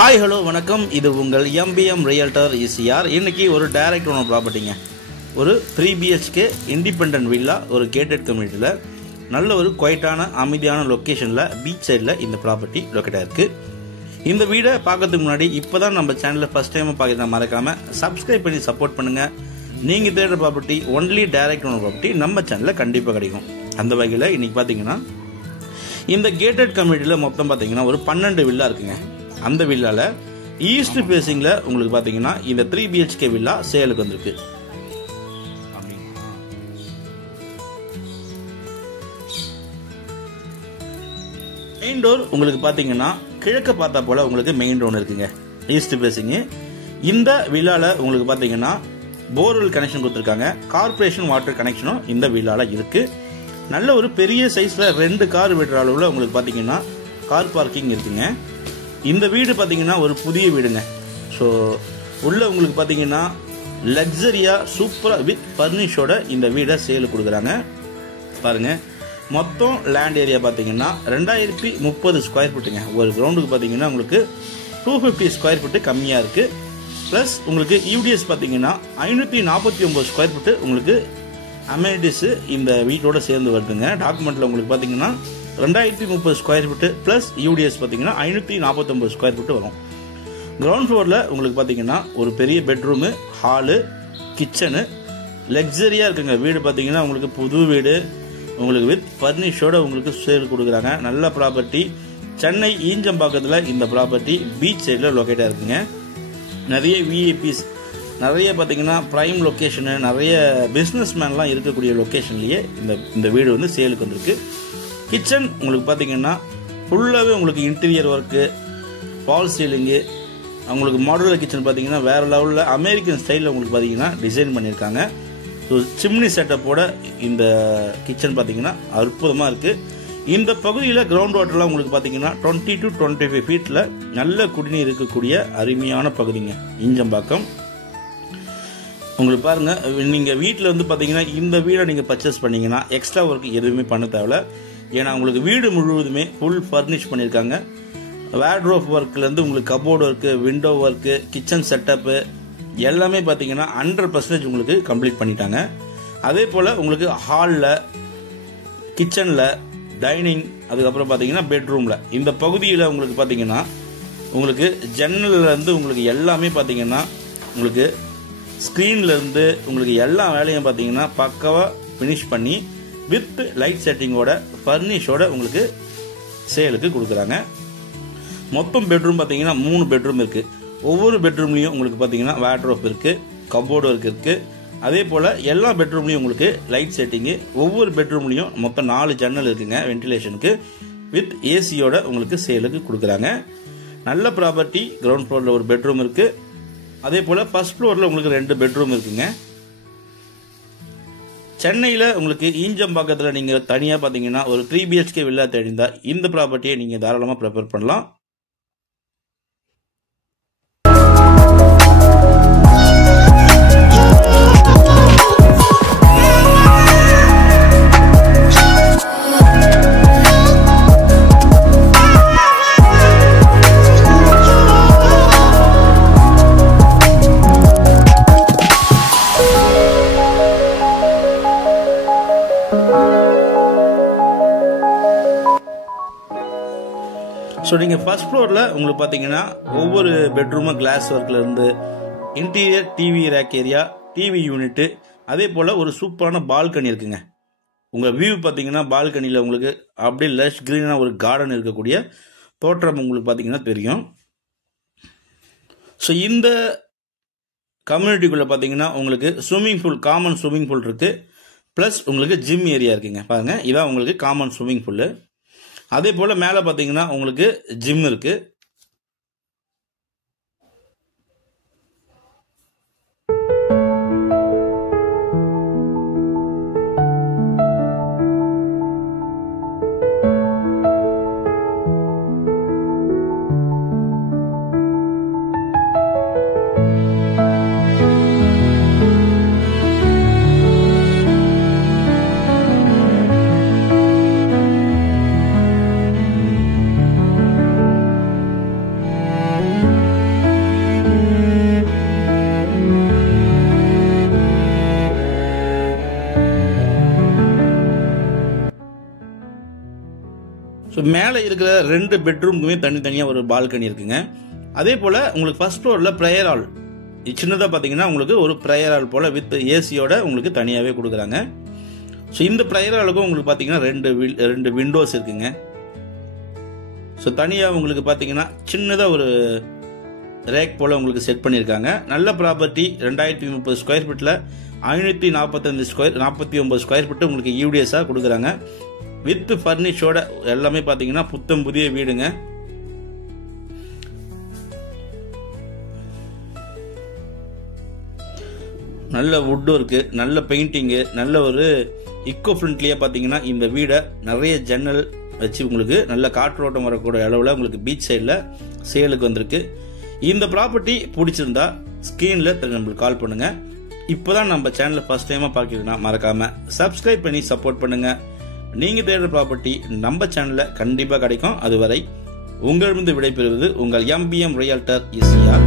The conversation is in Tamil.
ஹாய் ஹலோ வணக்கம். இது உங்கள் எம்பிஎம் ரியல்டர் ஈசிஆர். இன்றைக்கி ஒரு டைரக்ட் ஓனர் ப்ராப்பர்ட்டிங்க. ஒரு 3 BHK இண்டிபெண்ட் வில்லா, ஒரு கேட்டட் கம்யூனிட்டியில் நல்ல ஒரு குவைட்டான அமைதியான லொக்கேஷனில் பீச் சைடில் இந்த ப்ராப்பர்ட்டி லொக்கேட்டாக இருக்குது. இந்த வீடை பார்க்கறதுக்கு முன்னாடி இப்போ தான் நம்ம சேனலில் ஃபஸ்ட் டைம் பார்க்குறதா மறக்காமல் சப்ஸ்கிரைப் பண்ணி சப்போர்ட் பண்ணுங்கள். நீங்கள் தேடுற property only direct owner property நம்ம சேனலில் கண்டிப்பாக கிடைக்கும். அந்த வகையில் இன்றைக்கி பார்த்தீங்கன்னா இந்த கேட்டட் கம்யூனிட்டியில் மொத்தம் பார்த்தீங்கன்னா ஒரு 12 வில்லா இருக்குங்க. அந்த வில்லால ஈஸ்ட் ஃபேசிங்ல உங்களுக்கு பாத்தீங்கன்னா இந்த 3 BHK வில்லா சேலுக்கு வந்திருக்கு. மெயின் டோர் உங்களுக்கு பாத்தீங்கன்னா கிழக்க பார்த்தா போல உங்களுக்கு மெயின் டோர் இருக்குங்க, ஈஸ்ட் ஃபேசிங். இந்த வில்லால உங்களுக்கு பாத்தீங்கன்னா போர்வெல் கனெக்ஷன் கொடுத்துருக்காங்க. கார்பரேஷன் வாட்டர் கனெக்ஷனும் இந்த வில்லால இருக்கு. நல்ல ஒரு பெரிய சைஸ்ல 2 கார் விடுற அளவுல உங்களுக்கு பாத்தீங்கன்னா கார் பார்க்கிங் இருக்குங்க. இந்த வீடு பார்த்தீங்கன்னா ஒரு புதிய வீடுங்க. ஸோ உள்ள உங்களுக்கு பார்த்தீங்கன்னா லக்ஸரியாக சூப்பராக வித் ஃபர்னிஷோட இந்த வீடை சேல் கொடுக்குறாங்க. பாருங்க, மொத்தம் லேண்ட் ஏரியா பார்த்தீங்கன்னா 2030 ஸ்கொயர் ஃபீட்டுங்க. ஒரு கிரவுண்டுக்கு பார்த்தீங்கன்னா உங்களுக்கு 250 ஸ்கொயர் ஃபீட்டு கம்மியாக இருக்குது. ப்ளஸ் உங்களுக்கு யூடிஎஸ் பார்த்தீங்கன்னா 549 ஸ்கொயர் ஃபீட்டு உங்களுக்கு அமெனிட்டிஸு இந்த வீட்டோட சேர்ந்து வருதுங்க. டாக்குமெண்ட்டில் உங்களுக்கு பார்த்தீங்கன்னா 2030 ஸ்கொயர் ஃபீட்டு ப்ளஸ் யூடிஎஸ் பார்த்தீங்கன்னா 549 ஸ்கொயர் ஃபீட்டு வரும். கிரவுண்ட் ஃப்ளோரில் உங்களுக்கு பார்த்தீங்கன்னா ஒரு பெரிய பெட்ரூமு, ஹாலு, கிச்சனு லக்ஸரியாக இருக்குங்க. வீடு பார்த்தீங்கன்னா உங்களுக்கு புது வீடு, உங்களுக்கு வித் ஃபர்னிஷோட உங்களுக்கு சேல் கொடுக்குறாங்க. நல்ல ப்ராப்பர்ட்டி. சென்னை ஈஞ்சம்பாக்கத்தில் இந்த ப்ராப்பர்ட்டி பீச் சைடில் லொக்கேட்டாக இருக்குங்க. நிறைய விஐபிஸ், நிறைய பார்த்தீங்கன்னா ப்ரைம் லொக்கேஷனு, நிறைய பிஸ்னஸ் மேன்லாம் இருக்கக்கூடிய லொக்கேஷன்லேயே இந்த வீடு வந்து சேலுக்கு வந்திருக்கு. கிச்சன் உங்களுக்கு பார்த்தீங்கன்னா ஃபுல்லாகவே உங்களுக்கு இன்டீரியர் ஒர்க்கு, ஃபால் சீலிங்கு, உங்களுக்கு மாடுலர் கிச்சன் பார்த்தீங்கன்னா வேறு லெவலில் அமெரிக்கன் ஸ்டைலில் உங்களுக்கு பார்த்தீங்கன்னா டிசைன் பண்ணியிருக்காங்க. ஸோ சிம்னி செட்டப்போட இந்த கிச்சன் பார்த்தீங்கன்னா அற்புதமாக இருக்குது. இந்த பகுதியில் கிரவுண்ட் வாட்டர்லாம் உங்களுக்கு பார்த்தீங்கன்னா 20 to 25 ஃபீட்டில் நல்ல குடிநீர் இருக்கக்கூடிய அருமையான பகுதிங்க ஈஞ்சம்பாக்கம். உங்களுக்கு பாருங்கள், நீங்கள் வீட்டில் வந்து பார்த்தீங்கன்னா இந்த வீடை நீங்கள் பர்ச்சேஸ் பண்ணிங்கன்னா எக்ஸ்ட்ரா ஒர்க் எதுவுமே பண்ண தேவையில்ல. ஏன்னா உங்களுக்கு வீடு முழுவதுமே ஃபுல் ஃபர்னிஷ் பண்ணியிருக்காங்க. வேர்ட்ரோப் ஒர்க்லேருந்து உங்களுக்கு cupboard work, window work, kitchen setup எல்லாமே பார்த்தீங்கன்னா 100% உங்களுக்கு கம்ப்ளீட் பண்ணிட்டாங்க. அதே போல் உங்களுக்கு ஹாலில், கிச்சனில், டைனிங், அதுக்கப்புறம் பார்த்தீங்கன்னா பெட்ரூமில் இந்த பகுதியில் உங்களுக்கு பார்த்தீங்கன்னா உங்களுக்கு ஜன்னல்லேருந்து உங்களுக்கு எல்லாமே பார்த்தீங்கன்னா உங்களுக்கு ஸ்க்ரீன்லேருந்து உங்களுக்கு எல்லா வேலையும் பார்த்தீங்கன்னா பக்காவாக ஃபினிஷ் பண்ணி வித் லைட் செட்டிங்கோட ஃபர்னிஷோட உங்களுக்கு சேலுக்கு கொடுக்குறாங்க. மொத்தம் பெட்ரூம் பார்த்தீங்கன்னா 3 பெட்ரூம் இருக்குது. ஒவ்வொரு பெட்ரூம்லேயும் உங்களுக்கு பார்த்தீங்கன்னா வேர்ட்ரோப் இருக்குது, கபோர்டு ஒர்க் இருக்குது. அதே போல் எல்லா பெட்ரூம்லேயும் உங்களுக்கு லைட் செட்டிங்கு, ஒவ்வொரு பெட்ரூம்லேயும் மொத்தம் 4 ஜன்னல் இருக்குங்க வென்டிலேஷனுக்கு, வித் ஏசியோட உங்களுக்கு சேலுக்கு கொடுக்குறாங்க. நல்ல ப்ராப்பர்ட்டி. கிரவுண்ட் ஃப்ளோரில் ஒரு பெட்ரூம் இருக்குது. அதே போல் ஃபர்ஸ்ட் ஃப்ளோரில் உங்களுக்கு 2 பெட்ரூம் இருக்குங்க. சென்னையில் உங்களுக்கு ஈஞ்சம்பாக்கத்தில் நீங்கள் தனியாக பார்த்தீங்கன்னா ஒரு 3 BHK வில்லா தேடிந்தால் இந்த ப்ராப்பர்ட்டியை நீங்கள் தாராளமாக ப்ரிஃபர் பண்ணலாம். ஸோ நீங்கள் ஃபர்ஸ்ட் ஃப்ளோரில் உங்களுக்கு பார்த்தீங்கன்னா ஒவ்வொரு பெட்ரூமும் கிளாஸ் ஒர்க்லேருந்து interior TV rack area, TV unit, அதே போல் ஒரு சூப்பரான பால்கனி இருக்குங்க. உங்கள் வியூ பார்த்தீங்கன்னா பால்கனியில் உங்களுக்கு அப்படியே லஷ் க்ரீனாக ஒரு கார்டன் இருக்கக்கூடிய தோற்றம் உங்களுக்கு பார்த்தீங்கன்னா தெரியும். ஸோ இந்த கம்யூனிட்டிக்குள்ளே பார்த்தீங்கன்னா உங்களுக்கு swimming pool, common swimming pool இருக்குது. ப்ளஸ் உங்களுக்கு ஜிம் ஏரியா இருக்குங்க. பாருங்கள், இதான் உங்களுக்கு காமன் ஸ்விம்மிங் பூல். அதே போல் மேலே பார்த்தீங்கன்னா உங்களுக்கு ஜிம் இருக்குது. ஸோ மேலே இருக்கிற 2 பெட்ரூமுக்குமே தனித்தனியாக ஒரு பால்கனி இருக்குங்க. அதே போல் உங்களுக்கு ஃபர்ஸ்ட் ஃப்ளோரில் ப்ரேயர் ஹால் சின்னதாக பார்த்தீங்கன்னா உங்களுக்கு ஒரு ப்ரேயர் ஹால் போல் வித் ஏசியோட உங்களுக்கு தனியாகவே கொடுக்குறாங்க. ஸோ இந்த ப்ரேயர் ஹாலுக்கும் உங்களுக்கு பார்த்தீங்கன்னா 2 விண்டோஸ் இருக்குங்க. ஸோ தனியாக உங்களுக்கு பார்த்தீங்கன்னா சின்னதாக ஒரு ரேக் போல் உங்களுக்கு செட் பண்ணியிருக்காங்க. நல்ல ப்ராப்பர்ட்டி 2030 ஸ்கொயர் ஃபீட்டில் 549 ஸ்கொயர் ஃபீட்டு உங்களுக்கு யூடிஎஸாக கொடுக்குறாங்க. வித் ஃபர்னிஷோட எல்லாமே பார்த்தீங்கன்னா புத்தம் புதிய வீடுங்க. நல்ல வுட் ஒர்க்கு, நல்ல பெயிண்டிங்கு, நல்ல ஒரு இக்கோ ஃப்ரெண்ட்லியாக பார்த்தீங்கன்னா இந்த வீடை நிறைய ஜன்னல் வச்சு உங்களுக்கு நல்ல காற்றோட்டம் வரக்கூடிய அளவில் உங்களுக்கு பீச் சைடில் சேலுக்கு வந்திருக்கு. இந்த ப்ராப்பர்ட்டி பிடிச்சிருந்தா ஸ்க்ரீனில் நம்மளுக்கு கால் பண்ணுங்கள். இப்போ தான் நம்ம சேனலை ஃபர்ஸ்ட் டைமாக பார்க்கிறீங்கன்னா மறக்காமல் சப்ஸ்கிரைப் பண்ணி சப்போர்ட் பண்ணுங்கள். நீங்கள் தேடுற ப்ராப்பர்ட்டி நம்ம சேனலில் கண்டிப்பாக கிடைக்கும். அதுவரை உங்களிடமிருந்து விடைபெறுவது உங்கள் MBM ரியல்டர் SR.